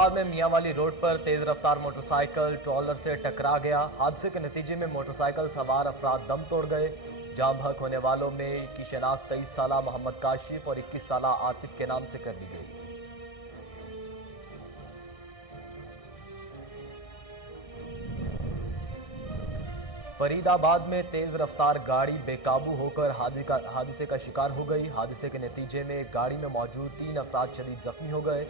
سوار میں میاں والی روڈ پر تیز رفتار موٹر سائیکل ٹرالر سے ٹکرا گیا۔ حادثے کے نتیجے میں موٹر سائیکل سوار افراد دم توڑ گئے۔ جاں بحق ہونے والوں میں کی شناخت 23 سالہ محمد کاشف اور 21 سالہ عاطف کے نام سے کر لی گئی۔ فرید آباد میں تیز رفتار گاڑی بے قابو ہو کر حادثے کا شکار ہو گئی۔ حادثے کے نتیجے میں گاڑی میں موجود 3 افراد شدید زخمی ہو گئے۔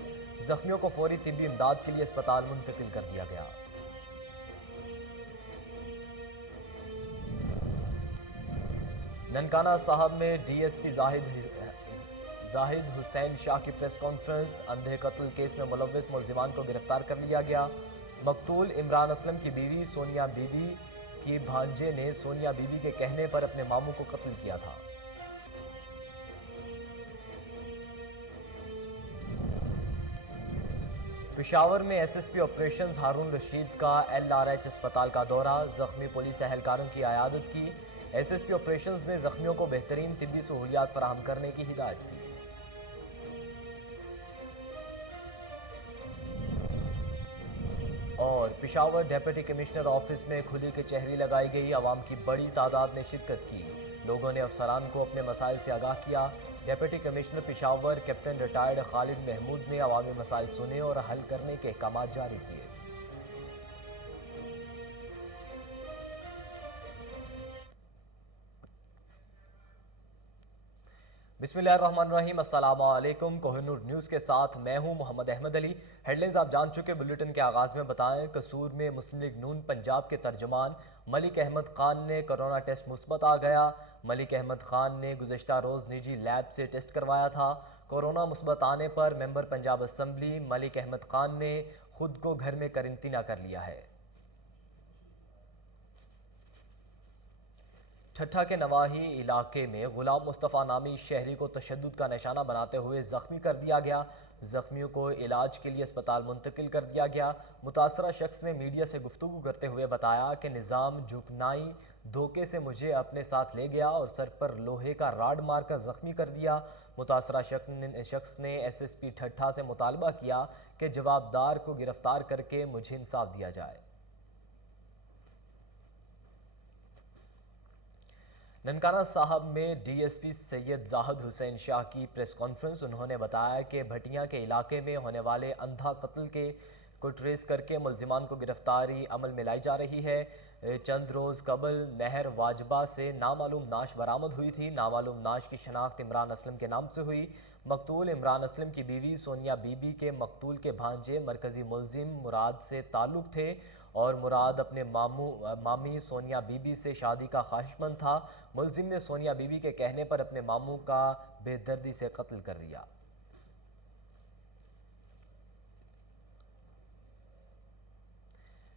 زخمیوں کو فوری طبی امداد کے لیے اسپتال منتقل کر دیا گیا۔ ننکانہ صاحب میں ڈی ایس پی زاہد حسین شاہ کی پریس کانفرنس۔ اندھے قتل کیس میں ملوث ملزمان کو گرفتار کر لیا گیا۔ مقتول عمران اسلم کی بیوی سونیا بی بی کی بھانجے نے سونیا بی بی کے کہنے پر اپنے ماموں کو قتل کیا تھا۔ پشاور میں S S P operations Haroon Rashid کا ایل آر ایچ اسپتال کا دورہ۔ زخمی پولیس اہلکاروں کی عیادت کی۔ ایس ایس پی آپریشنز نے زخمیوں کو بہترین طبی سہولیات فراہم کرنے کی ہدایت کی۔ اور پشاور ڈیپٹی کمشنر آفس میں کھلی کچہری لگائی گئی۔ عوام کی بڑی تعداد نے شرکت کی۔ لوگوں نے افسران کو اپنے مسائل سے آگاہ کیا۔ Deputy commissioner Peshawar captain retired Khalid Mahmood نے عوامی مسائل سنے اور حل کرنے کے احکامات جاری کیے۔ بسم اللہ الرحمن الرحیم، السلام علیکم۔ کوہ نور نیوز کے ساتھ میں ہوں محمد احمد علی۔ ہیڈ لائنز آپ جان چکے، بلیٹن کے آغاز میں بتائیں۔ قصور میں مسلم لیگ نون پنجاب کے ترجمان ملک احمد خان نے کرونا ٹیسٹ مثبت آ گیا۔ ملک احمد خان نے گزشتہ روز نجی لیب سے ٹیسٹ کروایا تھا۔ کورونا مثبت آنے پر ممبر پنجاب اسمبلی ملک احمد خان نے خود کو گھر میں قرنطینہ کر لیا ہے۔ ٹھٹھہ کے نواحی علاقے میں غلام مصطفیٰ نامی شہری کو تشدد کا نشانہ بناتے ہوئے زخمی کر دیا گیا۔ زخمیوں کو علاج کے لیے اسپتال منتقل کر دیا گیا۔ متاثرہ شخص نے میڈیا سے گفتگو کرتے ہوئے بتایا کہ نظام جھکنائی دھوکے سے مجھے اپنے ساتھ لے گیا اور سر پر لوہے کا راڈ مار کر زخمی کر دیا۔ متاثرہ شخص نے ایس ایس پی ٹھٹھہ سے مطالبہ کیا کہ جوابدار کو گرفتار کر کے مجھے انصاف دیا جائے۔ ننکانہ صاحب میں ڈی ایس پی سید زاہد حسین شاہ کی پریس کانفرنس۔ انہوں نے بتایا کہ بھٹیاں کے علاقے میں ہونے والے اندھا قتل کو ٹریس کر کے ملزمان کو گرفتاری عمل میں لائی جا رہی ہے۔ چند روز قبل نہر واجبہ سے نامعلوم نعش برآمد ہوئی تھی۔ نامعلوم نعش کی شناخت عمران اسلم کے نام سے ہوئی۔ مقتول عمران اسلم کی بیوی سونیا بی بی کے مقتول کے بھانجے مرکزی ملزم مراد سے تعلق تھے اور مراد اپنے مامی سونیا بی بی سے شادی کا خواہشمند تھا۔ ملزم نے سونیا بی بی کے کہنے پر اپنے ماموں کا بے دردی سے قتل کر دیا۔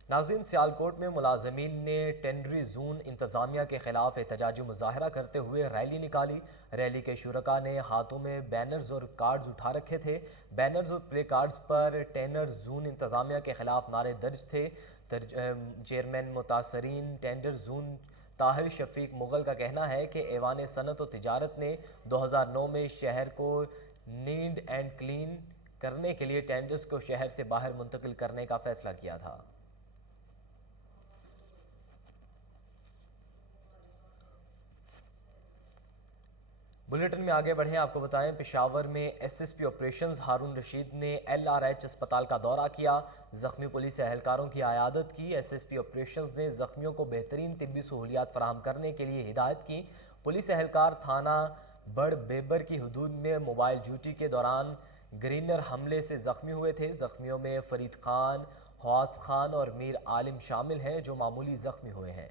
ناظرین، سیالکوٹ میں ملازمین نے ٹینڈری زون انتظامیہ کے خلاف احتجاجی مظاہرہ کرتے ہوئے ریلی نکالی۔ ریلی کے شرکاء نے ہاتھوں میں بینرز اور کارڈز اٹھا رکھے تھے۔ بینرز اور پلے کارڈز پر ٹینڈر زون انتظامیہ کے خلاف نعرے درج تھے۔ چیئرمین متاثرین ٹینڈر زون طاہر شفیق مغل کا کہنا ہے کہ ایوان صنعت و تجارت نے 2009 میں شہر کو نیٹ اینڈ کلین کرنے کے لیے ٹینڈرز کو شہر سے باہر منتقل کرنے کا فیصلہ کیا تھا۔ بلیٹن میں آگے بڑھیں، آپ کو بتائیں پشاور میں S S P operations Haroon Rashid نے ایل آر ایچ اسپتال کا دورہ کیا۔ زخمی پولیس اہلکاروں کی عیادت کی۔ ایس ایس پی آپریشنز نے زخمیوں کو بہترین طبی سہولیات فراہم کرنے کے لیے ہدایت کی۔ پولیس اہلکار تھانہ بڑ بیبر کی حدود میں موبائل ڈیوٹی کے دوران گرینر حملے سے زخمی ہوئے تھے۔ زخمیوں میں فرید خان، حواس خان اور میر عالم شامل ہیں جو معمولی زخمی ہوئے ہیں۔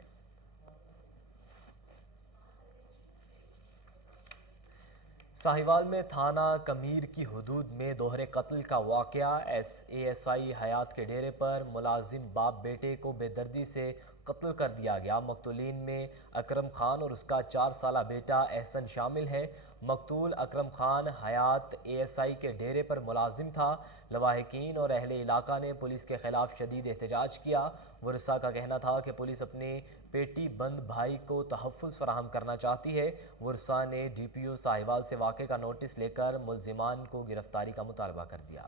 ساہیوال میں تھانہ کمیر کی حدود میں دوہرے قتل کا واقعہ۔ اے ایس آئی حیات کے ڈیرے پر ملازم باپ بیٹے کو بے دردی سے قتل کر دیا گیا۔ مقتولین میں اکرم خان اور اس کا 4 سالہ بیٹا احسن شامل ہیں۔ مقتول اکرم خان حیات اے ایس آئی کے ڈیرے پر ملازم تھا۔ لواحقین اور اہل علاقہ نے پولیس کے خلاف شدید احتجاج کیا۔ ورثاء کا کہنا تھا کہ پولیس اپنے پیٹی بند بھائی کو تحفظ فراہم کرنا چاہتی ہے۔ ورثاء نے ڈی پی او ساہیوال سے واقعے کا نوٹس لے کر ملزمان کو گرفتاری کا مطالبہ کر دیا۔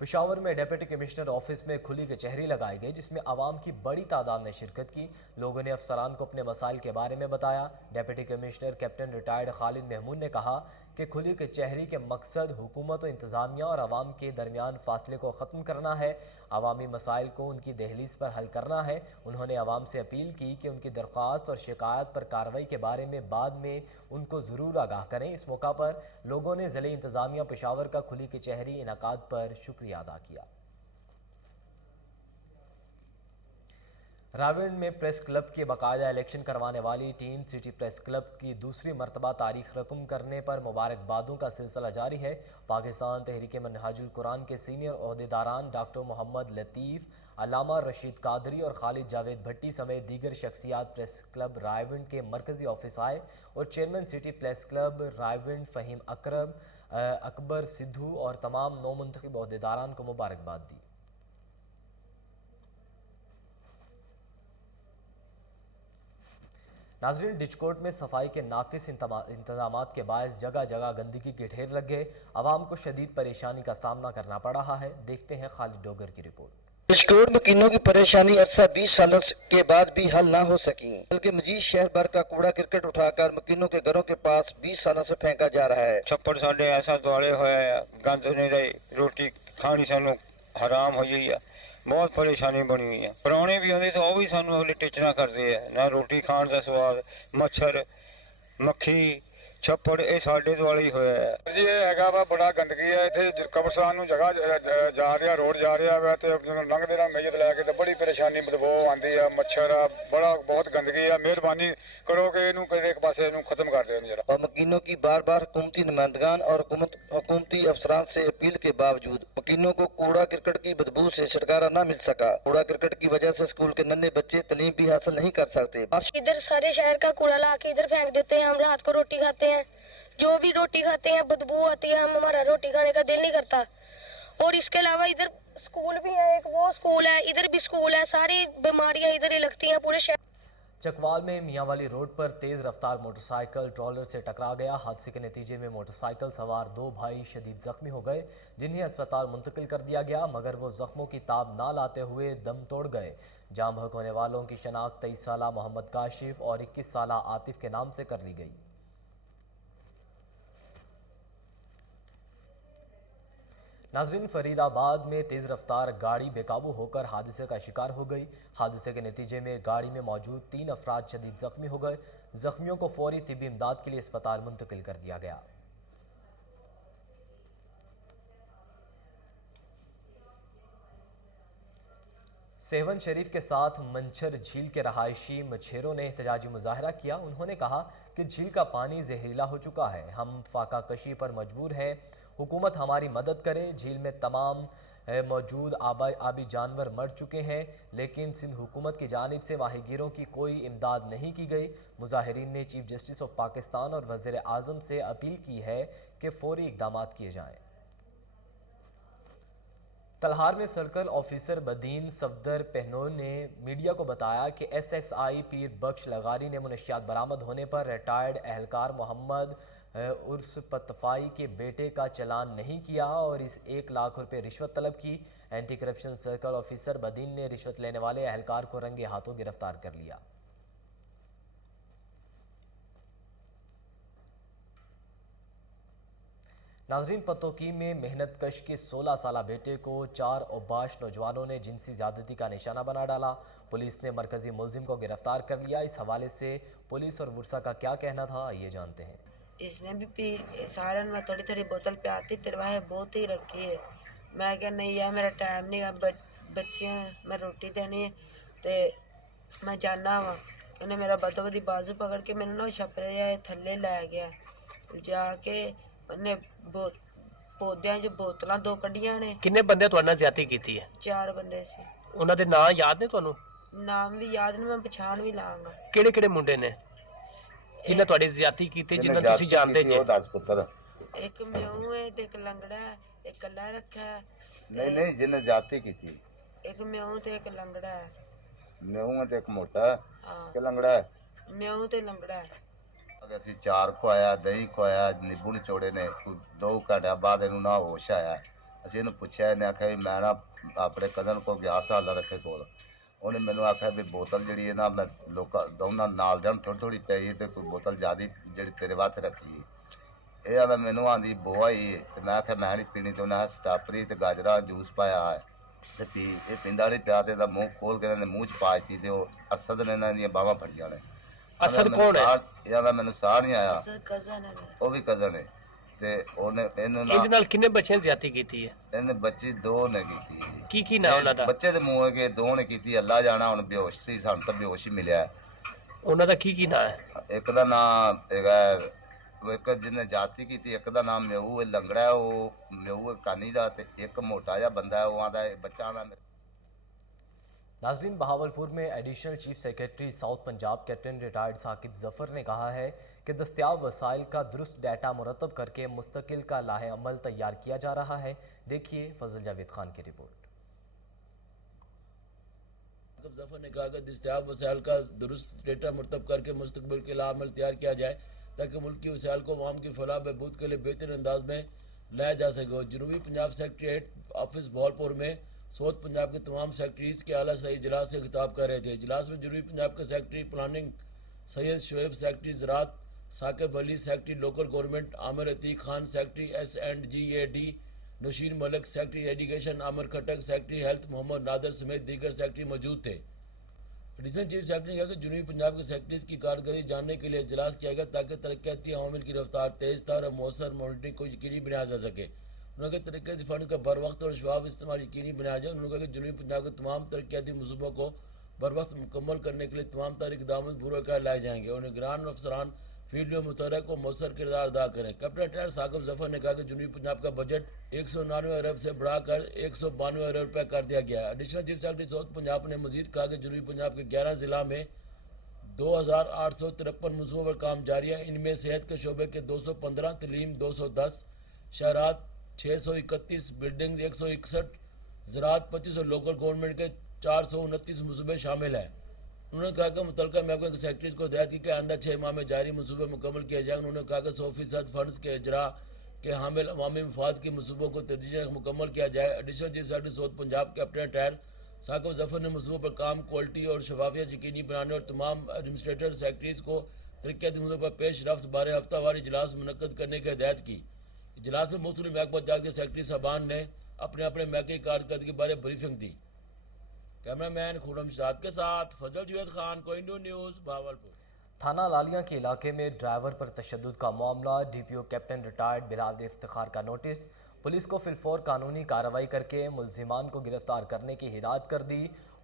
पेशावर में डिप्टी कमिश्नर ऑफिस में खुली कचहरी लगाई गई जिसमें आवाम की बड़ी तादाद ने शिरकत की। लोगों ने अफसरान को अपने मसाइल के बारे में बताया। Deputy commissioner captain retired Khalid Mahmood ने कहा कि खुली कचहरी के मकसद हुकूमत और इंतज़ामिया और आवाम के दरमियान फासले को ख़त्म करना है, अवामी मसाइल को उनकी दहलीज पर हल करना है। उन्होंने आवाम से अपील की कि उनकी दरख्वास्त और शिकायत पर कार्रवाई के बारे में बाद में उनको ज़रूर आगाह करें। इस मौका पर लोगों ने ज़िले इंतज़ामिया पेशावर का खुली कचहरी इनेकाद पर शुक्रिया अदा किया। रावण में प्रेस क्लब के बाकायदा इलेक्शन करवाने वाली टीम सिटी प्रेस क्लब की दूसरी मरतबा तारीख रकम करने पर मुबारकबादों का सिलसिला जारी है। पाकिस्तान तहरीक मनहाजुल कुरान के सीनियर ओहदेदारान डॉक्टर मोहम्मद लतीफ़, अल्लामा रशीद कादरी और खालिद जावेद भट्टी समेत दीगर शख्सियात प्रेस क्लब रायविंड के मरकज़ी ऑफिस आए और chairman city press club Raiwind Faheem Akbar Sidhu और तमाम नौमुंतखब ओहदेदारान को मुबारकबाद दी। नाजरीन, डिचकोट में सफाई के नाकिस इंतजामात के बायस जगह जगह गंदगी के ढेर लग गए। आवाम को शदीद परेशानी का सामना करना पड़ रहा है। देखते हैं खालिद डोगर की रिपोर्ट। डिचकोट मकीनों की परेशानी अरसा 20 सालों के बाद भी हल ना हो सकी, बल्कि मजीद शहर भर का कूड़ा क्रिकेट उठाकर मकीनों के घरों के पास 20 सालों से फेंका जा रहा है। छप्पड़ साढ़े ऐसा दुआले होया गंद नहीं रही, रोटी खानी सानू हराम हो गई है, बहुत परेशानी बनी हुई है। पुराने भी आते तो वह भी सानू अगले टिचना करते हैं, ना रोटी खाण का स्वाद, मच्छर मक्खी छप्पड़ ये साढ़े दुआले ही होया है जी। ये हैगा वा बड़ा गंदगी है इत्थे, कब्रस्तान नूं जगह जा रहा रोड जा रहा वा ते लंघदे रह मेजत लैके ते बड़ी परेशानी बदबू आंदी है, मच्छर आ बड़ा बहुत गंदगी है। मेहरबानी करो कि इनू किसी एक पासे इनू खत्म कर दें जरा। और मकीनों की बार बार हुकूमती नुमाइंदगान और हुकूमती अफसरान से अपील के बावजूद मकीनों को कूड़ा क्रिकेट की बदबू से छुटकारा न मिल सका। कूड़ा क्रिकेट की वजह से स्कूल के नन्हे बच्चे तालीम भी हासिल नहीं कर सकते। इधर सारे शहर का कूड़ा ला के इधर फेंक देते हैं। हम रात को रोटी खाते हैं, जो भी रोटी खाते हैं बदबू आती है, हमारा रोटी खाने का दिल नहीं करता। और इसके अलावा इधर स्कूल भी है, एक वो स्कूल है, इधर भी स्कूल है, सारी बीमारियां इधर ही लगती हैं पूरे शहर। चकवाल में मियांवाली रोड पर तेज रफ्तार मोटरसाइकिल ट्रॉलर से टकरा गया। हादसे के नतीजे में मोटरसाइकिल सवार 2 भाई शदीद जख्मी हो गए, जिन्हें अस्पताल मुंतकिल कर दिया गया, मगर वो जख्मों की ताब ना लाते हुए दम तोड़ गए। जाम बहक होने वालों की शनाख्त 23 साला मोहम्मद काशिफ और 21 साला आतिफ के नाम से कर ली गई। नाजरीन, फरीदाबाद में तेज़ रफ्तार गाड़ी बेकाबू होकर हादसे का शिकार हो गई। हादसे के नतीजे में गाड़ी में मौजूद 3 अफराद शदीद जख्मी हो गए। जख्मियों को फौरी तिब्बी इमदाद के लिए अस्पताल मुंतकिल कर दिया गया। सेवन शरीफ के साथ मंछर झील के रहायशी मछेरों ने एहतजाजी मुजाहरा किया। उन्होंने कहा कि झील का पानी जहरीला हो चुका है, हम फाका कशी पर मजबूर हैं, हुकूमत हमारी मदद करे। झील में तमाम मौजूद आबी जानवर मर चुके हैं, लेकिन सिंध हुकूमत की जानिब से माहीगीरों की कोई इमदाद नहीं की गई। मुजाहिरीन ने चीफ जस्टिस ऑफ पाकिस्तान और वज़ीर आज़म से अपील की है कि फौरी इक़दाम किए जाएँ। तलहार में सर्कल ऑफिसर बदीन सफदर पहनों ने मीडिया को बताया कि SSI पीर बख्श लगारी ने मुनशियात बरामद होने पर रिटायर्ड एहलकार मोहम्मद उर्स पतफाई के बेटे का चालान नहीं किया और इस 1 लाख रुपए रिश्वत तलब की। Anti corruption circle officer Badin ने रिश्वत लेने वाले एहलकार को रंगे हाथों गिरफ्तार कर लिया। नाजरीन, पतोकी में मेहनत कश के 16 साला बेटे को 4 औबाश नौजवानों ने जिनसी ज्यादती का निशाना बना डाला। पुलिस ने मरकजी मुलजिम को गिरफ्तार कर लिया। इस हवाले से पुलिस और वर्षा का क्या कहना था, आइए जानते हैं। इसने भी पी, सारन में थोड़ी थोड़ी बोतल पे आती तिरवाहे बहुत ही रखी है। मैं क्या नहीं यार मेरा टाइम नहीं है, बच्चियाँ मैं रोटी देनी है तो मैं जाना वा। उन्हें मेरा बदोबदी बाजू पकड़ के मैंने ना छपरे या थल्ले लै गया, जाके उन्हें पौधे जो बोतल 2 कढ़िया ने। किन्ने बंदे तुहाडे नाल ज्यादती कीती है? 4 बंदे सी। उन्हां दे नाम याद ने तुहानू? नाम भी याद नहीं, मैं पछाण भी लांगा। किहड़े किहड़े मुंडे ने जिन्हें तुहाडी ज्यादती कीती, जिन्हें तुसी जानदे जे? एक म्यूं है ते एक लंगड़ा है, एक कल्ला रखा है। नहीं जिन्हें जाती की थी एक म्यूं ते एक लंगड़ा है। म्यूं है ते एक मोटा है। हाँ, के लंगड़ा है। म्यूं ते लंगड़ा है। ਅਸੀਂ 4 ਖਵਾਇਆ, ਦਹੀਂ ਖਵਾਇਆ, ਨਿੰਬੂ ਨਿਚੋੜੇ ਨੇ 2 ਘੰਟਿਆਂ ਬਾਅਦ ਇਹਨੂੰ ਨਾ ਹੋਸ਼ ਆਇਆ। ਅਸੀਂ ਇਹਨੂੰ ਪੁੱਛਿਆ, ਇਹਨੇ ਆਖਿਆ ਵੀ ਮੈਂ ਨਾ ਆਪਣੇ ਕਜ਼ਨ ਕੋਲ ਗਿਆ ਸੀ ਹਾਲਾ ਰੱਖੇ ਕੋਲ। ਉਹਨੇ ਮੈਨੂੰ ਆਖਿਆ ਵੀ ਬੋਤਲ ਜਿਹੜੀ ਹੈ ਨਾ ਮੈਂ ਲੋਕਾਂ ਦੋਨਾਂ ਨਾਲ ਜਾਣ ਥੋੜ੍ਹੀ ਥੋੜ੍ਹੀ ਪਈ ਤੇ ਕੋਈ ਬੋਤਲ ਜ਼ਿਆਦਾ ਜਿਹੜੀ ਤੇਰੇ ਵਾਸਤੇ ਰੱਖੀ। ਇਹ ਆਂਦਾ ਮੈਨੂੰ ਆਂਦੀ ਬੋਆ ਹੀ ਤੇ ਮੈਂ ਆਖਿਆ ਮੈਂ ਨਹੀਂ ਪੀਣੀ। ਤੇ ਉਹਨਾਂ ਸਟਾਪਰੀ ਤੇ ਗਾਜਰਾਂ ਜੂਸ ਪਾਇਆ ਹੈ ਤੇ ਪੀ। ਇਹ ਪੀਂਦਾ ਨਹੀਂ ਪਿਆ ਤੇ ਇਹਦਾ ਮੂੰਹ ਖੋਲ ਕੇ ਇਹਨਾਂ ਨੇ ਮੂੰਹ 'ਚ ਪਾ ਦਿੱਤੀ ਤੇ ਉਹ ਅਸਦ ਨੇ ਇਹਨਾਂ ਦੀਆਂ ਬਾਹਾਂ ਫੜੀਆਂ ਨੇ। ਅਸਦ ਕੌਣ ਹੈ? ਇਹਦਾ ਮੈਨੂੰ ਸਾਹ ਨਹੀਂ ਆਇਆ। सर कजन है मेरा। ਉਹ ਵੀ ਕਜ਼ਨ ਹੈ ਤੇ ਉਹਨੇ ਇਹਨੂੰ ਨਾ ਇਹਦੇ ਨਾਲ ਕਿੰਨੇ ਬੱਚਿਆਂ ਨੇ ਜ਼ਿਆਦਤੀ ਕੀਤੀ ਹੈ? ਇਹਨੇ ਬੱਚੀ ਦੋ ਨੇ ਕੀਤੀ ਜੀ। ਕੀ ਨਾਂ ਉਹਨਾਂ ਦਾ? ਬੱਚੇ ਦੇ ਮੂੰਹ ਕੇ ਦੋ ਨੇ ਕੀਤੀ। ਅੱਲਾ ਜਾਣਾ ਹੁਣ ਬੇਹੋਸ਼ ਸੀ, ਸਾਨੂੰ ਤਾਂ ਬੇਹੋਸ਼ ਹੀ ਮਿਲਿਆ। ਉਹਨਾਂ ਦਾ ਕੀ ਨਾਂ ਹੈ? ਇੱਕ ਦਾ ਨਾਮ ਹੈਗਾ ਇੱਕ ਜਿਹਨੇ ਜਾਤੀ ਕੀਤੀ, ਇੱਕ ਦਾ ਨਾਮ ਮਿਊ ਲੰਗੜਾ ਹੈ, ਉਹ ਮਿਊ ਕਾਨੀ ਦਾ, ਤੇ ਇੱਕ ਮੋਟਾ ਜਿਹਾ ਬੰਦਾ ਹੈ ਉਹ ਆਂਦਾ ਬੱਚਾ ਦਾ। नाजरीन, बहावलपुर में additional chief secretary south Punjab captain retired Saqib Zafar ने कहा है कि दस्तियाब वसाइल का दुरुस्त डाटा मुरतब करके मुस्तकिल का लाहे अमल तैयार किया जा रहा है। देखिए फजल जावेद खान की रिपोर्ट। साकिब जफर ने कहा कि दस्तियाब वसाइल का दुरुस्त डेटा मुरतब करके मुस्तकबिल के लाहे अमल तैयार किया जाए ताकि मुल्क की वसाइल को अवाम की फलाह बहबूद के लिए बेहतर अंदाज में लाया जा सके। जनूबी पंजाब सेक्रेटरीट ऑफिस बहावलपुर में साउथ पंजाब के तमाम सेक्रेटरीज के आला सही इजलास से खिताब कर रहे थे। इजलास में जनूबी पंजाब के secretary planning Syed Shoaib, secretary ज़राअत Saqib Ali, secretary local government Amir Atiq Khan, secretary S&GAD Nasheer Malik, secretary education Amir Khattak, secretary health Mohammad Nadir समेत दीगर सेक्रेटरी मौजूद थे। एडिशनल चीफ सेक्रेटरी ने कहा कि जनूबी पंजाब के सेक्रेटरीज की कारकर्दगी जानने के लिए इजलास किया गया ताकि तरक्याती अवामिल की रफ्तार तेज तर और मौसर मॉनिटरिंग को यकीनी बनाया जा सके। उन्होंने कहा तरक्याती फंड का बर वक्त और शफाफ इस्तेमाल यकीनी बनाया जाए। उन्होंने कहा कि जनूबी पंजाब के तमाम तरक्याती मनसूबों को बर वक्त मुकम्मल करने के लिए तमाम तरह इकदाम बुरा कर लाए जाएंगे। उन्हें निगरान अफसरान फील्ड में मुतहरक और मौसर किरदार अदा करें। कैप्टन रिटायर्ड साकिब जफर ने कहा कि जनूबी पंजाब का बजट 199 अरब से बढ़ाकर 192 अरब रुपये कर दिया गया है। Additional chief secretary south Punjab ने मजीद कहा कि जनूबी पंजाब के 11 ज़िला में 2853 मनसूबों पर काम जारी है। इनमें सेहत के शोबे के 215, तलीम 210, शहरात 631, बिल्डिंग 161, ज़राअत 25 और लोकल गवर्नमेंट के 429 मनसूबे शामिल हैं। उन्होंने कहा कि मुतल्लिका महकमे के सेक्रेटरीज को हिदायत की कि आइंदा 6 माह में जारी मनसूबे मुकम्मल किए जाएंगे। उन्होंने कहा कि 100% फंड्स के इजरा के हामिल अवामी मफाद के मनसूबों को तेजी मुकम्मल किया जाए। Additional chief secretary south Punjab captain retired Saqib Zafar ने मनसूबों पर काम, क्वालिटी और शफाफियत यकीनी बनाने और तमाम एडमिनिस्ट्रेटर सेक्रेटरीज को तरक्याती मनसूबों पर पेश रफ्त बारे हफ्तावार इजलास मुनक्कद करने की हिदायत की। इजलास में मुख्तलिफ महकमा जात के सेक्रेटरी साहबान ने अपने अपने महकमे की कारकर्दगी के बारे ब्रीफिंग दी। कैमरामैन खुरम शाद के साथ फजल जावेद खान, कोहिनूर न्यूज़, बहावलपुर। थाना लालिया के इलाके में ड्राइवर पर तशद्दुद का मामला, DPO कैप्टन रिटायर्ड बिराद इफ्तिखार का नोटिस। पुलिस को फिलफौर कानूनी कार्रवाई करके मुल्जिमान को गिरफ्तार करने की हिदायत कर दी।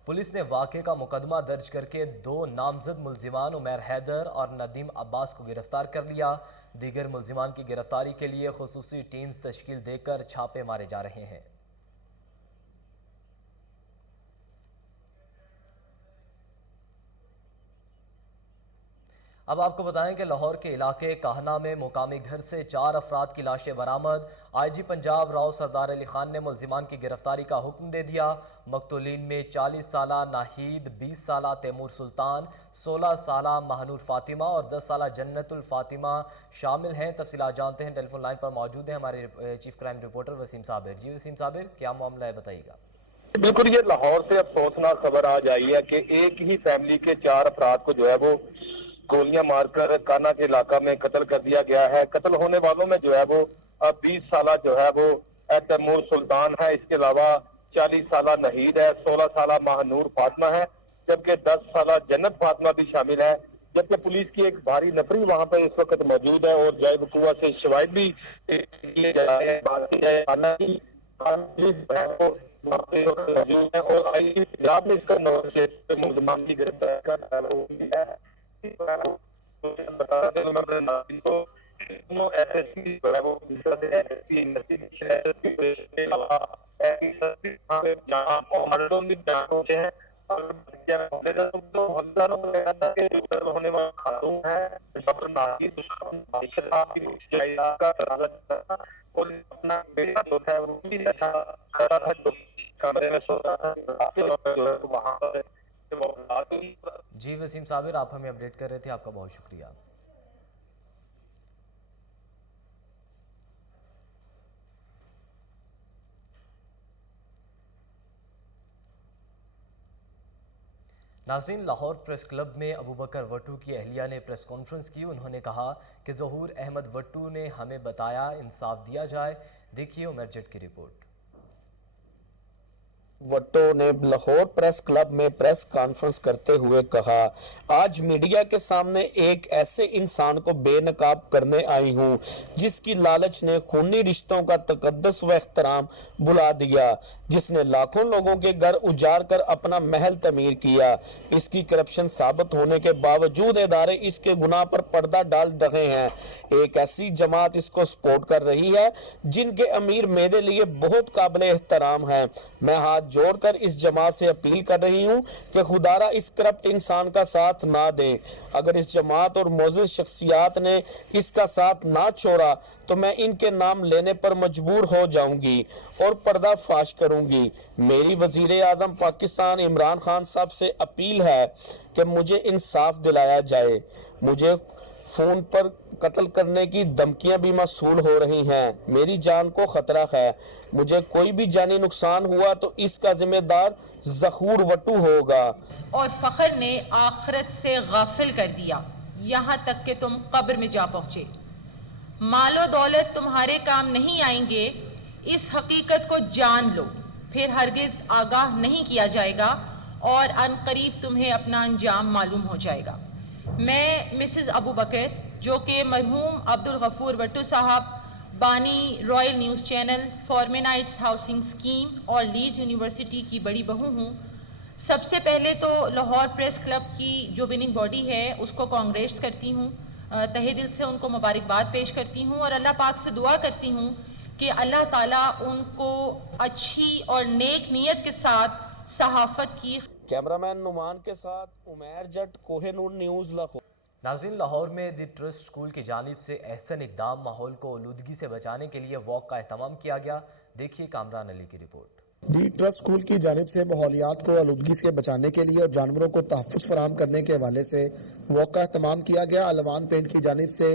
पुलिस ने वाक़े का मुकदमा दर्ज करके 2 नामजद मुल्जिमान उमैर हैदर और नदीम अब्बास को गिरफ्तार कर लिया। दीगर मुल्जिमान की गिरफ्तारी के लिए खुसूसी टीम्स तश्कील देकर छापे मारे जा रहे हैं। अब आपको बताएं कि लाहौर के इलाके काहना में मुकामी घर से 4 अफराद की लाशें बरामद। IG पंजाब राव सरदार अली खान ने मुल्जिमान की गिरफ्तारी का हुक्म दे दिया। मकतूलीन में 40 साला नाहीद, 20 साला तैमूर सुल्तान, 16 साला महानूर फातिमा और 10 साला जन्नतुल फातिमा शामिल हैं। तफसीलात जानते हैं, टेलीफोन लाइन पर मौजूद हैं हमारे chief crime reporter Waseem Sabir. जी वसीम साबिर, क्या मामला है, बताइएगा। बिल्कुल, ये लाहौर से अफसोसनाक खबर आज आई है कि एक ही फैमिली के 4 अफराद को जो है वो गोलियां मारकर काना के इलाका में कत्ल कर दिया गया है। कत्ल होने वालों में जो है वो 20 साला जो है वो तैमूर सुल्तान है, इसके अलावा 40 साला नहीद है, 16 साला महानूर फातिमा है, जबकि 10 साला जन्नत फातिमा भी शामिल है। जबकि पुलिस की एक भारी नफरी वहां पर इस वक्त मौजूद है और जाए वकुआ से शवाहिद भी किए जा रहे हैं। बात है हालांकि मौजूद है और IG पंजाब में इसका नोटिस मुल्जिमान की गिरफ्तारी का है। होने वाला खातून है डॉक्टर नासिर और अपना बेटा जो है वो भी नशा कर रहा था, जो कमरे में सोता था, वहां पर। जी वसीम साबिर, आप हमें अपडेट कर रहे थे, आपका बहुत शुक्रिया। नाज़रीन, लाहौर प्रेस क्लब में अबू बकर वट्टू की अहलिया ने प्रेस कॉन्फ्रेंस की। उन्होंने कहा कि ज़हूर अहमद वट्टू ने हमें बताया इंसाफ दिया जाए। देखिए उमर जट की रिपोर्ट। वट्टो ने लाहौर प्रेस क्लब में प्रेस कॉन्फ्रेंस करते हुए कहा, आज मीडिया के सामने एक ऐसे इंसान को बेनकाब करने आई हूँ जिसकी लालच ने खूनी रिश्तों का तकद्दस व एहतराम बुला दिया, जिसने लाखों लोगों के घर उजाड़ कर अपना महल तमीर किया। इसकी करप्शन साबित होने के बावजूद इदारे इसके गुनाह पर पर्दा डाल रहे हैं। एक ऐसी जमात इसको सपोर्ट कर रही है जिनके अमीर मेरे लिए बहुत काबिल एहतराम है। मैं हाथ जोड़कर इस जमात से अपील कर रही हूँ कि खुदारा इस करप्ट इंसान का साथ ना दें। अगर इस जमात और मोअज़्ज़िज़ शख्सियात ने इसका साथ ना छोड़ा तो मैं इनके नाम लेने पर मजबूर हो जाऊंगी और पर्दाफाश करूंगी। मेरी वज़ीर आज़म पाकिस्तान इमरान खान साहब से अपील है कि मुझे इंसाफ दिलाया जाए। मुझे फ़ोन पर कत्ल करने की धमकियां भी मौसूल हो रही हैं। मेरी जान को खतरा है। मुझे कोई भी जानी नुकसान हुआ तो इसका जिम्मेदार ज़हूर वट्टू होगा। और फ़ख्र ने आखिरत से गाफिल कर दिया, यहाँ तक कि तुम कब्र में जा पहुँचे। मालो दौलत तुम्हारे काम नहीं आएंगे, इस हकीकत को जान लो, फिर हरगिज़ आगाह नहीं किया जाएगा और अनकरीब तुम्हें अपना अंजाम मालूम हो जाएगा। मैं मिसेस अबू बकर, जो कि मरहूम अब्दुल गफूर वट्टू साहब, बानी royal news channel, Formanites housing scheme और लीड्स यूनिवर्सिटी की बड़ी बहू हूँ, सबसे पहले तो लाहौर प्रेस क्लब की जो विनिंग बॉडी है उसको कांग्रेट्स करती हूँ, तहे दिल से उनको मुबारकबाद पेश करती हूँ और अल्लाह पाक से दुआ करती हूँ कि अल्लाह ताला उनको अच्छी और नेक नीयत के साथ सहाफ़त की। कैमरामैन नुमान के साथ उमर जट, कोहिनूर न्यूज़, लाहौर। नाज़रीन, लाहौर में द ट्रस्ट स्कूल की जानिब से एहसन इक़दाम माहौल को आलूदगी से बचाने के लिए वॉक का एहतमाम किया गया। देखिए कामरान अली की रिपोर्ट। दी ट्रस्ट स्कूल की जानिब से माहौलियात को आलूदगी से बचाने के लिए और जानवरों को तहफ़्फ़ुज़ फराहम करने के हवाले से वॉक का एहतमाम किया गया। अलवान पेंट की जानिब से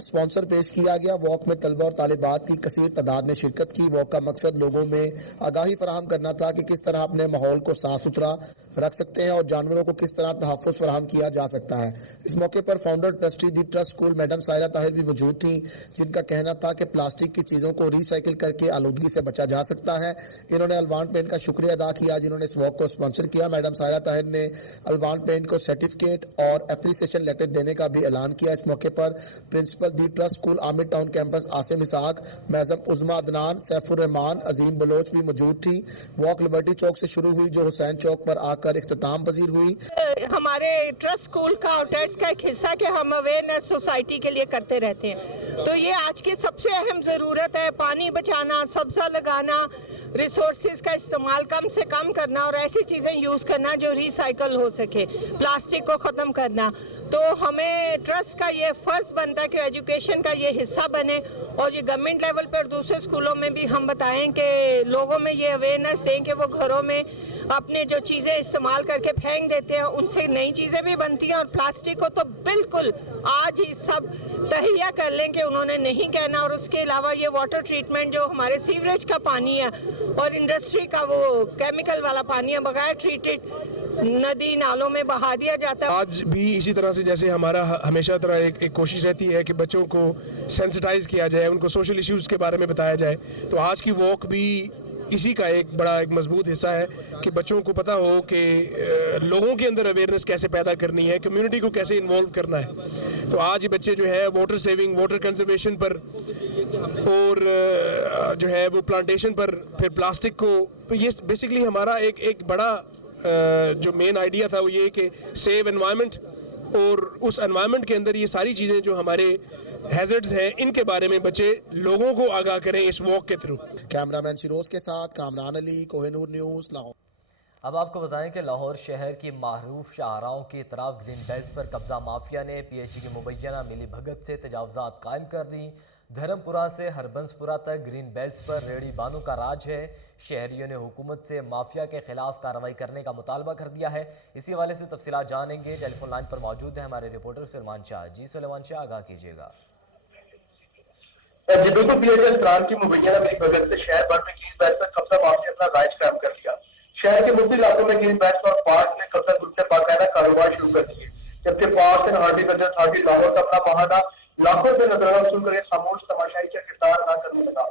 स्पॉन्सर पेश किया गया। वॉक में तलबा और तालिबात की कसीर तादाद ने शिरकत की। वॉक का मकसद लोगों में आगाही फराहम करना था कि किस तरह अपने माहौल को साफ सुथरा रख सकते हैं और जानवरों को किस तरह तहफ़्फ़ुज़ फराहम किया जा सकता है। इस मौके पर founder trustee the trust school madam Saira Tahir भी मौजूद थी, जिनका कहना था कि प्लास्टिक की चीज़ों को रिसाइकिल करके आलूदगी से बचा जा सकता है। इन्होंने अलवान पेंट का शुक्रिया अदा किया जिन्होंने इस वॉक को स्पॉन्सर किया। मैडम सायरा ताहिर ने अलवान पेंट को सर्टिफिकेट और एप्रिसिएशन लेटर देने का भी ऐलान किया। इस मौके पर principal the trust school Amir town campus Asim Ishaq, madam Uzma Adnan, Saifur Rehman, Azeem Baloch भी मौजूद थी। वॉक लिबर्टी चौक से शुरू हुई जो हुसैन चौक पर आकर इख्तिताम पजीर हुई। हमारे ट्रस्ट स्कूल का आउटलेट्स का एक हिस्सा कि हम अवेयरनेस सोसाइटी के लिए करते रहते हैं, तो ये आज की सबसे अहम ज़रूरत है। पानी बचाना, सब्ज़ा लगाना, रिसोर्सेज का इस्तेमाल कम से कम करना और ऐसी चीज़ें यूज़ करना जो रिसाइकल हो सके, प्लास्टिक को ख़त्म करना। तो हमें ट्रस्ट का ये फ़र्ज़ बनता है कि एजुकेशन का ये हिस्सा बने और ये गवर्नमेंट लेवल पर दूसरे स्कूलों में भी हम बताएं कि लोगों में ये अवेयरनेस दें कि वो घरों में अपने जो चीज़ें इस्तेमाल करके फेंक देते हैं उनसे नई चीज़ें भी बनती हैं और प्लास्टिक को तो बिल्कुल आज ही सब तहिया कर लें कि उन्होंने नहीं कहना। और उसके अलावा ये वाटर ट्रीटमेंट जो हमारे सीवरेज का पानी है और इंडस्ट्री का वो केमिकल वाला पानी है, बगैर ट्रीटेड नदी नालों में बहा दिया जाता है। आज भी इसी तरह से जैसे हमारा हमेशा तरह एक कोशिश रहती है कि बच्चों को सेंसिटाइज किया जाए, उनको सोशल इश्यूज़ के बारे में बताया जाए, तो आज की वॉक भी इसी का एक बड़ा एक मजबूत हिस्सा है कि बच्चों को पता हो कि लोगों के अंदर अवेयरनेस कैसे पैदा करनी है, कम्युनिटी को कैसे इन्वॉल्व करना है। तो आज ये बच्चे जो है वाटर सेविंग, वाटर कंजर्वेशन पर और जो है वो प्लांटेशन पर, फिर प्लास्टिक को, तो ये बेसिकली हमारा एक बड़ा जो मेन आइडिया था वो ये कि सेव एनवायरनमेंट और उस एनवायरनमेंट के अंदर ये सारी चीज़ें जो हमारे हैजर्ड्स हैं इनके बारे में बच्चे लोगों को आगाह करें इस वॉक के थ्रू। कैमरामैन शिरोज के साथ कामरान अली, कोहिनूर न्यूज़, लाहौर। अब आपको बताएं कि लाहौर शहर की मारूफ शाहराओं की तरफ ग्रीन बेल्ट पर कब्जा माफिया ने PHE की मुबैना मिली भगत से तजावज़ात कायम कर दी। धर्मपुरा से हरबंसपुरा तक ग्रीन बेल्ट्स पर रेडी बानों का राज है। शहरियों ने हुकूमत से माफिया के खिलाफ कार्रवाई करने का मुतालबा कर दिया है। इसी हवाले से तफसीलात जानेंगे। टेलीफोन लाइन पर मौजूद है हमारे रिपोर्टर सुलेमान शाह। जी सुलेमान शाह, आगाह कीजिएगा। जी बिल्कुल, PHE प्रांत की मुबैना मिली भगत से शहर भर में ग्रीन बेल्ट पर कब्जा माफिया अपना राज कायम कर लिया। शहर के मुख्य इलाकों में ग्रीन बेल्ट और पार्क में कब्जा ग्रुप ने बाकायदा कारोबार शुरू कर दिए, जबकि park and horticulture authority Lahore का अपना महाना लाखों से नजराना वसूल कर खामोश तमाशाई का किरदार अदा करने लगा।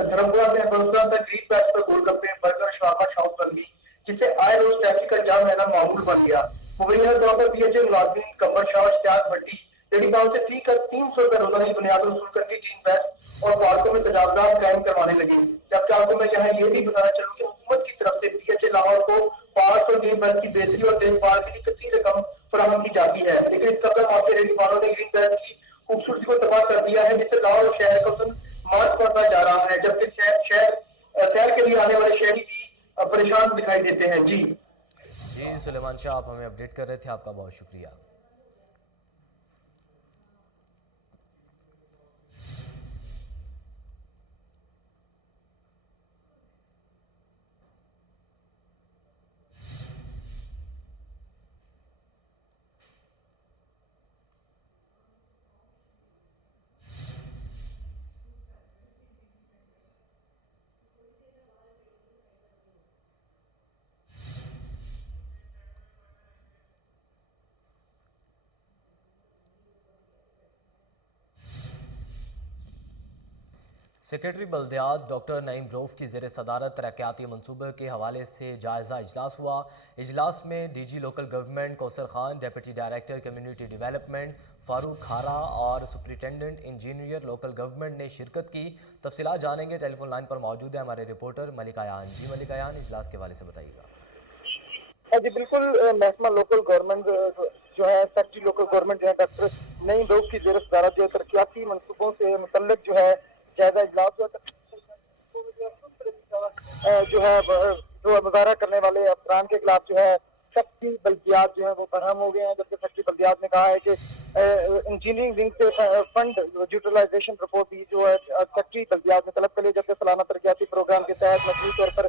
धर्मपुरा में तक ग्रीन पैच पर गोलगप्पे, बर्गर, शवारमा शॉप बन गई, जिससे आए रोज ट्रैफिक का जाम रहना मामूल बन गया। मुबैना तौर पर पीएचए मुलाजिम कमर शाह इश्तियाक भट्टी रेडी गांव से 300 रुपए रोजाना बुनियाद वसूल करके ग्रीन पैच और पार्कों में तजावजात कायम करवाने लगी। जबकि आपको मैं यहाँ ये भी बताना चाहूँ कि हुकूमत की तरफ से पीएचए लाहौर को पार्क और ग्रीन पैच की बेहतरी और देखभाल के लिए कितनी रकम फराहम की जाती है, लेकिन इस कदम आपके रेडी वालों ने ग्रीन पैच की खूबसूरती को तबाह कर दिया है, जिससे लाहौर शहर का मार्च पड़ता जा रहा है, जबकि शहर के लिए आने वाले शहरी भी परेशान दिखाई देते हैं। जी सुलेमान शाह, आप हमें अपडेट कर रहे थे, आपका बहुत शुक्रिया। सेक्रेटरी बल्दियात डॉक्टर नईम रऊफ की ज़ेर सदारत तरक्याती मनसूबे के हवाले से जायज़ा इजलास हुआ। इजलास में DG local government Kausar Khan, deputy director community development Farooq खारा और सुपरिटेंडेंट इंजीनियर लोकल गवर्नमेंट ने शिरकत की। तफसीलात जानेंगे, टेलीफोन लाइन पर मौजूद है हमारे रिपोर्टर मलिक आयान। जी मलिक आयान, इजलास के हवाले से बताइएगा। जी बिल्कुल, महकमा लोकल गवर्नमेंट जो है सेक्रेटरी लोकल गवर्नमेंट जो है डॉक्टर नईम रऊफ की ज़ेर सदारत जो तरक्याती मनसूबों से मुतल्लिक जो है जायजा इजलास हुआ। जो है जो मुजाहरा करने वाले अफसरान के खिलाफ जो है सख्ती बल्दियात जो है वो बरहम हो गए हैं, जबकि सेक्रेटरी बल्दियात ने कहा है कि इंजीनियरिंग विंग से फंड यूटिलाइजेशन रिपोर्ट भी जो है सेक्रेटरी बल्दियात ने तलब कर ली, जबकि सालाना तरक्याती प्रोग्राम के तहत मजबूत तौर पर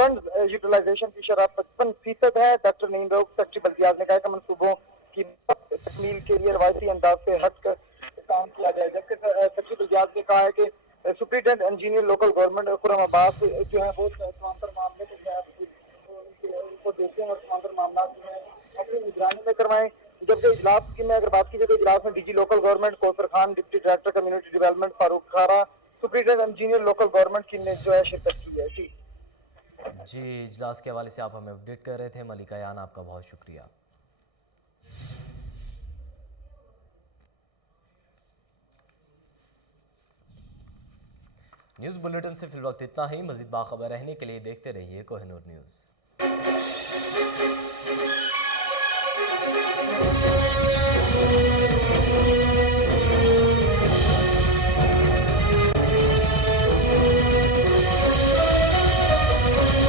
फंड यूटिलाइजेशन की शरह 55% है। डॉक्टर नईम रऊफ सेक्रेटरी बल्दियात ने कहा कि मनसूबों की तकमील के लिए रवायती अंदाज से हट कर काम किया जाए, जबकि सेक्रेटरी बल्दियात ने कहा है कि superintendent engineer local government Khurram Abbas जो है वो समांतर मामले को जो है उनको देखें और समांतर मामला जो है अपनी निगरानी में करवाएं। जबकि इजलास की मैं अगर बात की जाए तो इजलास में DG local government Kausar Khan, deputy director community development Farooq खारा, सुपरिटेंडेंट इंजीनियर लोकल गवर्नमेंट की ने जो है शिरकत की है। जी इजलास के हवाले से आप हमें अपडेट कर रहे थे मलिक आयान, आपका बहुत शुक्रिया। न्यूज़ बुलेटिन से फिल वक्त इतना ही। मज़ीद बाखबर रहने के लिए देखते रहिए कोहिनूर न्यूज़।